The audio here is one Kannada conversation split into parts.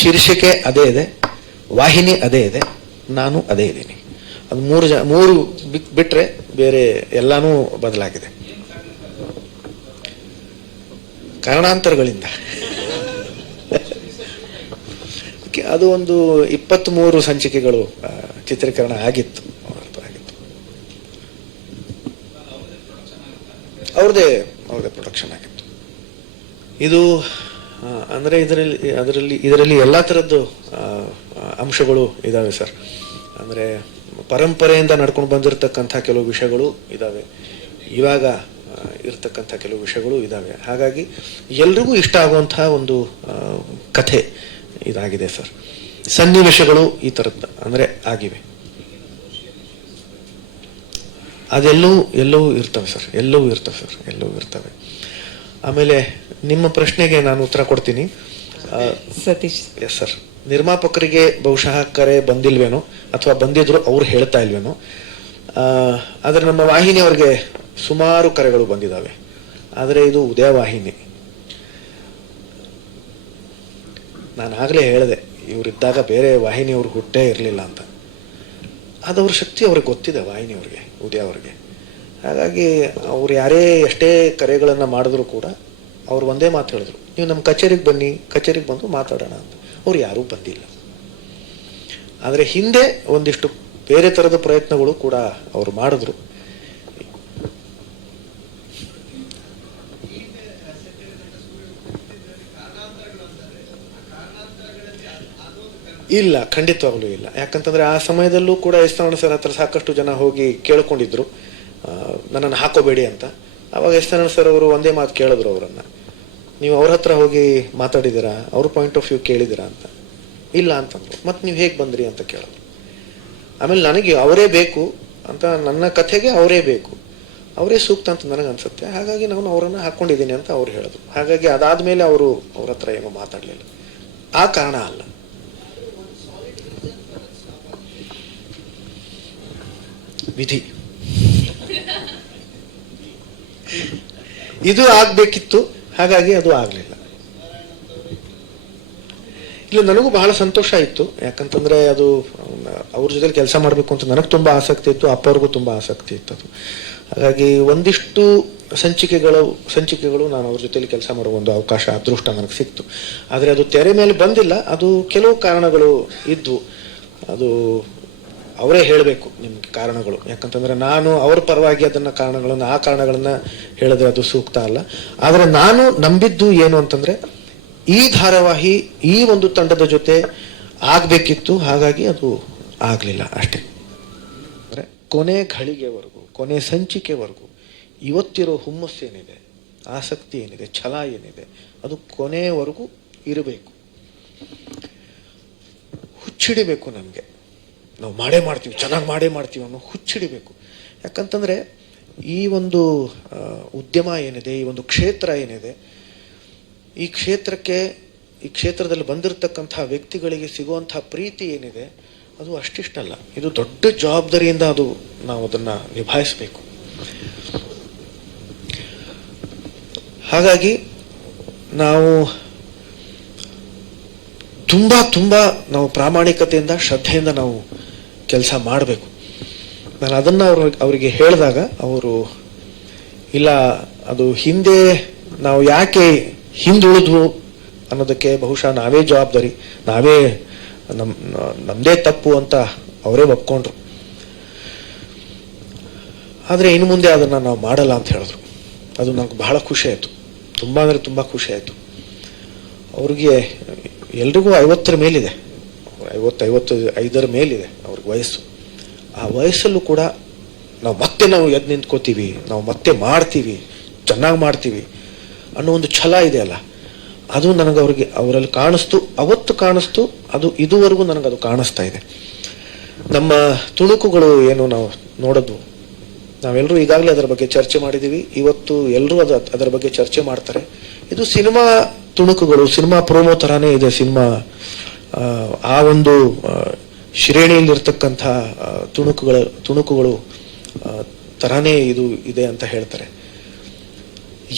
ಶೀರ್ಷಿಕೆ ಅದೇ ಇದೆ, ವಾಹಿನಿ ಅದೇ ಇದೆ, ನಾನು ಅದೇ ಇದ್ದೀನಿ. ಅದು ಮೂರು ಬಿಟ್ರೆ ಬೇರೆ ಎಲ್ಲಾನು ಬದಲಾಗಿದೆ ಕಾರಣಾಂತರಗಳಿಂದ. ಅದು ಒಂದು 23 ಸಂಚಿಕೆಗಳು ಚಿತ್ರೀಕರಣ ಆಗಿತ್ತು. ಅವ್ರದೇ ಪ್ರೊಡಕ್ಷನ್ ಆಗಿತ್ತು. ಇದು ಅಂದ್ರೆ ಇದರಲ್ಲಿ ಎಲ್ಲಾ ತರದ್ದು ಅಂಶಗಳು ಇದಾವೆ ಸರ್. ಅಂದ್ರೆ ಪರಂಪರೆಯಿಂದ ನಡ್ಕೊಂಡು ಬಂದಿರತಕ್ಕಂಥ ಕೆಲವು ವಿಷಯಗಳು ಇದಾವೆ, ಇವಾಗ ಇರ್ತಕ್ಕಂಥ ಕೆಲವು ವಿಷಯಗಳು ಇದಾವೆ. ಹಾಗಾಗಿ ಎಲ್ರಿಗೂ ಇಷ್ಟ ಆಗುವಂತಹ ಒಂದು ಕಥೆ ಇದಾಗಿದೆ ಸರ್. ಸನ್ನಿವೇಶಗಳು ಈ ತರದ್ದು ಅಂದ್ರೆ ಆಗಿವೆ. ಎಲ್ಲವೂ ಇರ್ತವೆ ಸರ್, ಎಲ್ಲವೂ ಇರ್ತವೆ. ಆಮೇಲೆ ನಿಮ್ಮ ಪ್ರಶ್ನೆಗೆ ನಾನು ಉತ್ತರ ಕೊಡ್ತೀನಿ ಸತೀಶ್. Yes sir. ನಿರ್ಮಾಪಕರಿಗೆ ಬಹುಶಃ ಕರೆ ಬಂದಿಲ್ವೇನೋ ಅಥವಾ ಬಂದಿದ್ರು ಅವ್ರು ಹೇಳ್ತಾ ಇಲ್ವೇನೋ. ಆದ್ರೆ ನಮ್ಮ ವಾಹಿನಿಯವ್ರಿಗೆ ಸುಮಾರು ಕರೆಗಳು ಬಂದಿದ್ದಾವೆ. ಆದರೆ ಇದು ಉದಯ ವಾಹಿನಿ. ನಾನು ಆಗ್ಲೇ ಹೇಳಿದೆ, ಇವರಿದ್ದಾಗ ಬೇರೆ ವಾಹಿನಿಯವ್ರು ಹುಟ್ಟೇ ಇರಲಿಲ್ಲ ಅಂತ. ಅದವ್ರ ಶಕ್ತಿ ಅವ್ರಿಗೆ ಗೊತ್ತಿದೆ, ವಾಹಿನಿಯವ್ರಿಗೆ, ಉದಯ ಅವ್ರಿಗೆ. ಹಾಗಾಗಿ ಅವ್ರು ಯಾರೇ ಎಷ್ಟೇ ಕರೆಗಳನ್ನ ಮಾಡಿದ್ರು ಕೂಡ ಅವ್ರು ಒಂದೇ ಮಾತು ಹೇಳಿದ್ರು, ನೀವು ನಮ್ಮ ಕಚೇರಿಗೆ ಬನ್ನಿ, ಕಚೇರಿಗೆ ಬಂದು ಮಾತಾಡೋಣ ಅಂತ. ಅವ್ರು ಯಾರೂ ಬಂದಿಲ್ಲ. ಆದರೆ ಹಿಂದೆ ಒಂದಿಷ್ಟು ಬೇರೆ ತರದ ಪ್ರಯತ್ನಗಳು ಕೂಡ ಅವ್ರು ಮಾಡಿದ್ರು. ಇಲ್ಲ, ಖಂಡಿತವಾಗ್ಲೂ ಇಲ್ಲ. ಯಾಕಂತಂದ್ರೆ ಆ ಸಮಯದಲ್ಲೂ ಕೂಡ ಎಸ್ ನಾರಾಯಣ ಸರ್ ಹತ್ರ ಸಾಕಷ್ಟು ಜನ ಹೋಗಿ ಕೇಳ್ಕೊಂಡಿದ್ರು ನನ್ನನ್ನು ಹಾಕೋಬೇಡಿ ಅಂತ. ಅವಾಗ ಎಸ್ ನಾರಾಯಣ ಸರ್ ಅವರು ಒಂದೇ ಮಾತು ಕೇಳಿದ್ರು ಅವರನ್ನ, ನೀವು ಅವ್ರ ಹತ್ರ ಹೋಗಿ ಮಾತಾಡಿದ್ದೀರಾ, ಅವ್ರ ಪಾಯಿಂಟ್ ಆಫ್ ವ್ಯೂ ಕೇಳಿದ್ದೀರಾ ಅಂತ. ಇಲ್ಲ ಅಂತಂದ್ರು. ಮತ್ತೆ ನೀವು ಹೇಗೆ ಬಂದ್ರಿ ಅಂತ ಕೇಳಿದ್ರು. ಆಮೇಲೆ ನನಗೆ ಅವರೇ ಬೇಕು ಅಂತ, ನನ್ನ ಕಥೆಗೆ ಅವರೇ ಬೇಕು, ಅವರೇ ಸೂಕ್ತ ಅಂತ ನನಗೆ ಅನ್ಸುತ್ತೆ. ಹಾಗಾಗಿ ನಾನು ಅವರನ್ನ ಹಾಕೊಂಡಿದ್ದೀನಿ ಅಂತ ಅವ್ರು ಹೇಳಿದ್ರು. ಹಾಗಾಗಿ ಅದಾದ್ಮೇಲೆ ಅವರು ಅವ್ರ ಹತ್ರ ಏನೋ ಮಾತಾಡ್ಲಿಲ್ಲ. ಆ ಕಾರಣ ಅಲ್ಲ. ವಿಧಿ ಇದು ಆಗ್ಬೇಕಿತ್ತು, ಹಾಗಾಗಿ ಅದು ಆಗ್ಲಿಲ್ಲ. ಇಲ್ಲ, ನನಗೂ ಬಹಳ ಸಂತೋಷ ಇತ್ತು. ಯಾಕಂತಂದ್ರೆ ಅದು ಅವ್ರ ಜೊತೆ ಕೆಲಸ ಮಾಡ್ಬೇಕು ಅಂತ ನನಗೆ ತುಂಬಾ ಆಸಕ್ತಿ ಇತ್ತು, ಅಪ್ಪವ್ರಿಗೂ ತುಂಬಾ ಆಸಕ್ತಿ ಇತ್ತು ಅದು. ಹಾಗಾಗಿ ಒಂದಿಷ್ಟು ಸಂಚಿಕೆಗಳು ನಾನು ಅವ್ರ ಜೊತೆಲಿ ಕೆಲಸ ಮಾಡುವ ಒಂದು ಅವಕಾಶ, ಅದೃಷ್ಟ ನನಗೆ ಸಿಕ್ತು. ಆದ್ರೆ ಅದು ತೆರೆ ಮೇಲೆ ಬಂದಿಲ್ಲ. ಅದು ಕೆಲವು ಕಾರಣಗಳು ಇದ್ವು. ಅದು ಅವರೇ ಹೇಳಬೇಕು ನಿಮ್ಗೆ ಕಾರಣಗಳು. ಯಾಕಂತಂದ್ರೆ ನಾನು ಅವ್ರ ಪರವಾಗಿ ಆ ಕಾರಣಗಳನ್ನ ಹೇಳಿದ್ರೆ ಅದು ಸೂಕ್ತ ಅಲ್ಲ. ಆದ್ರೆ ನಾನು ನಂಬಿದ್ದು ಏನು ಅಂತಂದ್ರೆ, ಈ ಧಾರಾವಾಹಿ ಈ ಒಂದು ತಂಡದ ಜೊತೆ ಆಗ್ಬೇಕಿತ್ತು, ಹಾಗಾಗಿ ಅದು ಆಗ್ಲಿಲ್ಲ ಅಷ್ಟೇ. ಅಂದ್ರೆ ಕೊನೆ ಘಳಿಗೆವರೆಗೂ, ಕೊನೆ ಸಂಚಿಕೆವರೆಗೂ ಇವತ್ತಿರೋ ಹುಮ್ಮಸ್ಸೇನಿದೆ, ಆಸಕ್ತಿ ಏನಿದೆ, ಛಲ ಏನಿದೆ, ಅದು ಕೊನೆಯವರೆಗೂ ಇರಬೇಕು. ಹುಚ್ಚಿಡಿಬೇಕು ನಮ್ಗೆ, ನಾವು ಮಾಡೇ ಮಾಡ್ತೀವಿ, ಚೆನ್ನಾಗಿ ಮಾಡೇ ಮಾಡ್ತೀವಿ ಅನ್ನೋ ಹುಚ್ಚಿಡಿಬೇಕು. ಯಾಕಂತಂದ್ರೆ ಈ ಒಂದು ಉದ್ಯಮ ಏನಿದೆ, ಈ ಒಂದು ಕ್ಷೇತ್ರ ಏನಿದೆ, ಈ ಕ್ಷೇತ್ರದಲ್ಲಿ ಬಂದಿರತಕ್ಕಂತಹ ವ್ಯಕ್ತಿಗಳಿಗೆ ಸಿಗುವಂತಹ ಪ್ರೀತಿ ಏನಿದೆ, ಅದು ಅಷ್ಟಿಷ್ಟಲ್ಲ. ಇದು ದೊಡ್ಡ ಜವಾಬ್ದಾರಿಯಿಂದ ನಾವು ಅದನ್ನ ನಿಭಾಯಿಸಬೇಕು. ಹಾಗಾಗಿ ನಾವು ತುಂಬಾ ನಾವು ಪ್ರಾಮಾಣಿಕತೆಯಿಂದ, ಶ್ರದ್ಧೆಯಿಂದ ನಾವು ಕೆಲಸ ಮಾಡಬೇಕು. ನಾನು ಅದನ್ನ ಅವರಿಗೆ ಹೇಳಿದಾಗ ಅವರು, ಇಲ್ಲ, ಅದು ಹಿಂದೆ ನಾವು ಯಾಕೆ ಹಿಂದುಳಿದ್ವು ಅನ್ನೋದಕ್ಕೆ ಬಹುಶಃ ನಾವೇ ಜವಾಬ್ದಾರಿ, ನಮ್ದೇ ತಪ್ಪು ಅಂತ ಅವರೇ ಒಪ್ಕೊಂಡ್ರು. ಆದ್ರೆ ಇನ್ನು ಮುಂದೆ ಅದನ್ನ ನಾವು ಮಾಡಲ್ಲ ಅಂತ ಹೇಳಿದ್ರು. ಅದು ನಂಗೆ ಬಹಳ ಖುಷಿ ಆಯ್ತು, ತುಂಬಾ ಅಂದ್ರೆ ತುಂಬಾ ಖುಷಿ ಆಯ್ತು. ಅವ್ರಿಗೆ ಎಲ್ರಿಗೂ 50ರ ಮೇಲಿದೆ, 55ರ ಮೇಲಿದೆ ಅವ್ರಿಗೆ ವಯಸ್ಸು. ಆ ವಯಸ್ಸಲ್ಲೂ ಕೂಡ ನಾವು ಎದ್ದು ನಿಂತ್ಕೋತೀವಿ, ನಾವು ಮತ್ತೆ ಮಾಡ್ತೀವಿ, ಚೆನ್ನಾಗಿ ಮಾಡ್ತೀವಿ ಅನ್ನೋ ಒಂದು ಛಲ ಇದೆಯಲ್ಲ, ಅದು ನನಗೆ ಅವರಲ್ಲಿ ಕಾಣಿಸ್ತು, ಅವತ್ತು ಕಾಣಿಸ್ತು. ಅದು ಇದುವರೆಗೂ ನನಗದು ಕಾಣಿಸ್ತಾ ಇದೆ. ನಮ್ಮ ತುಣುಕುಗಳು ಏನು ನಾವು ನೋಡೋದು, ನಾವೆಲ್ಲರೂ ಈಗಾಗಲೇ ಅದರ ಬಗ್ಗೆ ಚರ್ಚೆ ಮಾಡಿದೀವಿ. ಇವತ್ತು ಎಲ್ಲರೂ ಅದರ ಬಗ್ಗೆ ಚರ್ಚೆ ಮಾಡ್ತಾರೆ. ಇದು ಸಿನಿಮಾ ತುಣುಕುಗಳು, ಸಿನಿಮಾ ಪ್ರೋಮೋ ತರಾನೇ ಇದೆ. ಸಿನಿಮಾ ಆ ಒಂದು ಶ್ರೇಣಿಯಲ್ಲಿರ್ತಕ್ಕಂಥ ತುಣುಕುಗಳು ತರಾನೇ ಇದು ಇದೆ ಅಂತ ಹೇಳ್ತಾರೆ.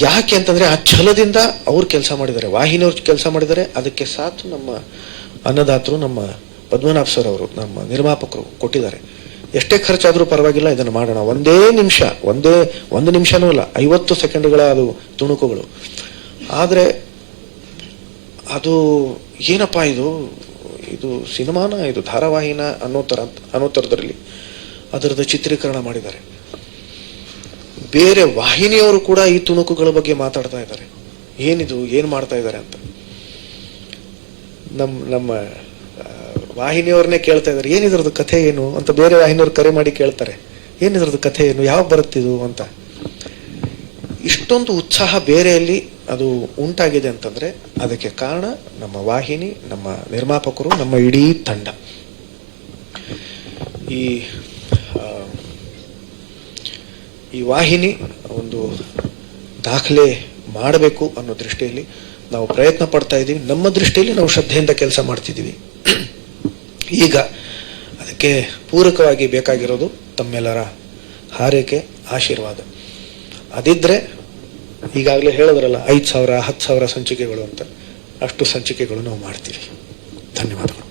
ಯಾಕೆ ಅಂತಂದ್ರೆ ಆ ಛಲದಿಂದ ಅವ್ರು ಕೆಲಸ ಮಾಡಿದ್ದಾರೆ, ವಾಹಿನಿಯವ್ರು ಕೆಲಸ ಮಾಡಿದ್ದಾರೆ. ಅದಕ್ಕೆ ಸಾಥ್ ನಮ್ಮ ಅನ್ನದಾತರು ನಮ್ಮ ಪದ್ಮನಾಭ ಸರ್ ಅವರು, ನಮ್ಮ ನಿರ್ಮಾಪಕರು ಕೊಟ್ಟಿದ್ದಾರೆ. ಎಷ್ಟೇ ಖರ್ಚಾದರೂ ಪರವಾಗಿಲ್ಲ, ಇದನ್ನು ಮಾಡೋಣ. ಒಂದು ನಿಮಿಷನೂ ಅಲ್ಲ, 50 ಸೆಕೆಂಡ್ಗಳ ಅದು ತುಣುಕುಗಳು. ಆದರೆ ಅದು ಏನಪ್ಪಾ ಇದು ಸಿನಿಮಾನ, ಇದು ಧಾರಾವಾಹಿನ ಅನ್ನೋ ಥರದಲ್ಲಿ ಅದರದ ಚಿತ್ರೀಕರಣ ಮಾಡಿದ್ದಾರೆ. ಬೇರೆ ವಾಹಿನಿಯವರು ಕೂಡ ಈ ತುಣುಕುಗಳ ಬಗ್ಗೆ ಮಾತಾಡ್ತಾ ಇದ್ದಾರೆ, ಏನು ಮಾಡ್ತಾ ಇದ್ದಾರೆ ಅಂತ. ನಮ್ಮ ವಾಹಿನಿಯವ್ರನ್ನೇ ಕೇಳ್ತಾ ಇದ್ದಾರೆ, ಏನಿದ್ರದ್ದು ಕಥೆ ಏನು ಅಂತ. ಬೇರೆ ವಾಹಿನಿಯವ್ರು ಕರೆ ಮಾಡಿ ಕೇಳ್ತಾರೆ, ಏನಿದ್ರದ್ದು ಕಥೆ ಏನು, ಯಾವಾಗ ಬರುತ್ತಿದು ಅಂತ. ಇಷ್ಟೊಂದು ಉತ್ಸಾಹ ಬೇರೆಯಲ್ಲಿ ಅದು ಉಂಟಾಗಿದೆ ಅಂತಂದ್ರೆ ಅದಕ್ಕೆ ಕಾರಣ ನಮ್ಮ ವಾಹಿನಿ, ನಮ್ಮ ನಿರ್ಮಾಪಕರು, ನಮ್ಮ ಇಡೀ ತಂಡ. ಈ ವಾಹಿನಿ ಒಂದು ದಾಖಲೆ ಮಾಡಬೇಕು ಅನ್ನೋ ದೃಷ್ಟಿಯಲ್ಲಿ ನಾವು ಪ್ರಯತ್ನ ಪಡ್ತಾ ಇದ್ದೀವಿ. ನಮ್ಮ ದೃಷ್ಟಿಯಲ್ಲಿ ನಾವು ಶ್ರದ್ಧೆಯಿಂದ ಕೆಲಸ ಮಾಡ್ತಿದ್ದೀವಿ. ಈಗ ಅದಕ್ಕೆ ಪೂರಕವಾಗಿ ಬೇಕಾಗಿರೋದು ತಮ್ಮೆಲ್ಲರ ಹಾರೈಕೆ, ಆಶೀರ್ವಾದ. ಅದಿದ್ರೆ ಈಗಾಗಲೇ ಹೇಳಿದ್ರಲ್ಲ 5,000 10,000 ಸಂಚಿಕೆಗಳು ಅಂತ, ಅಷ್ಟು ಸಂಚಿಕೆಗಳು ನಾವು ಮಾಡ್ತೀವಿ. ಧನ್ಯವಾದಗಳು.